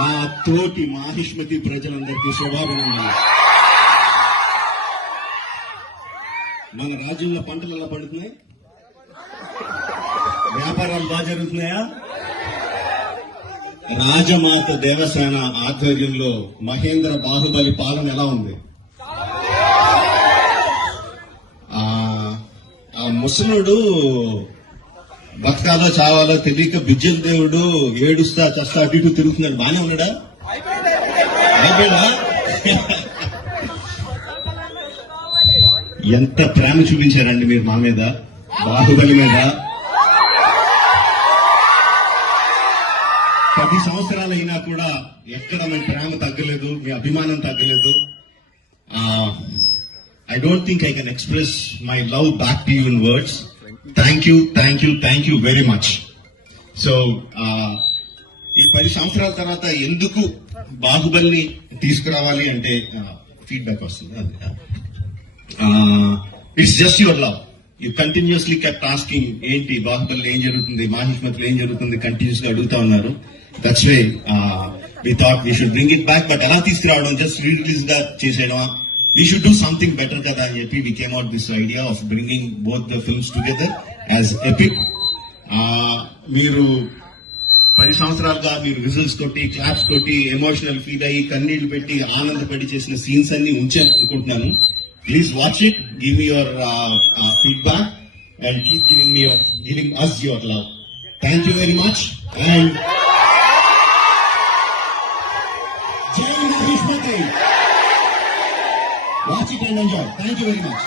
నా తోటి మాహిష్మతి ప్రజలందరికీ శుభాభినందనలు. మన రాజ్యంలో పంటలు ఎలా పండుతున్నాయి? వ్యాపారాలు బాగా జరుగుతున్నాయా? రాజమాత దేవసేన ఆధ్వర్యంలో మహేంద్ర బాహుబలి పాలన ఎలా ఉంది? ఆ ముసలుడు బతకాలో చావాలో తెలియక బిజ్జల దేవుడు ఏడుస్తా చస్తా అటు ఇటు తిరుగుతున్నాడు. బానే ఉన్నాడా? అయిపోయాడా? ఎంత ప్రేమ చూపించారండి మీరు మా మీద, బాహుబలి మీద. 10 సంవత్సరాలు అయినా కూడా ఎక్కడ మీ ప్రేమ తగ్గలేదు, మీ అభిమానం తగ్గలేదు. I don't think I can express my love back to you in words. Thank you very much. So, ఈ 10 సంవత్సరాల తర్వాత ఎందుకు బాహుబలిని తీసుకురావాలి అంటే ఫీడ్బ్యాక్ వస్తుంది. It's just your love. You continuously kept asking ఏంటి బాహుబలిలో ఏం జరుగుతుంది, మాహిష్మతిలో ఏం జరుగుతుంది, కంటిన్యూస్ గా అడుగుతా ఉన్నారు. That's way we thought we should bring it back. But ఎలా తీసుకురావడం, జస్ట్ రిలీజ్ గా చేసేయడం, we should do something better kada ani cheppi we came out this idea of bringing both the films together as epic. మీరు 10 సంవత్సరాలుగా మీరు whistles కొట్టి claps కొట్టి emotional feel అయ్యి కన్నీళ్లు పెట్టి ఆనందపడి చేసిన సీన్స్ అన్ని ఉంచాను అనుకుంటున్నాను. Please watch it, give me your feedback and keep giving us your love. Thank you very much and Jai Mahishmati. Watch it and enjoy. Thank you very much.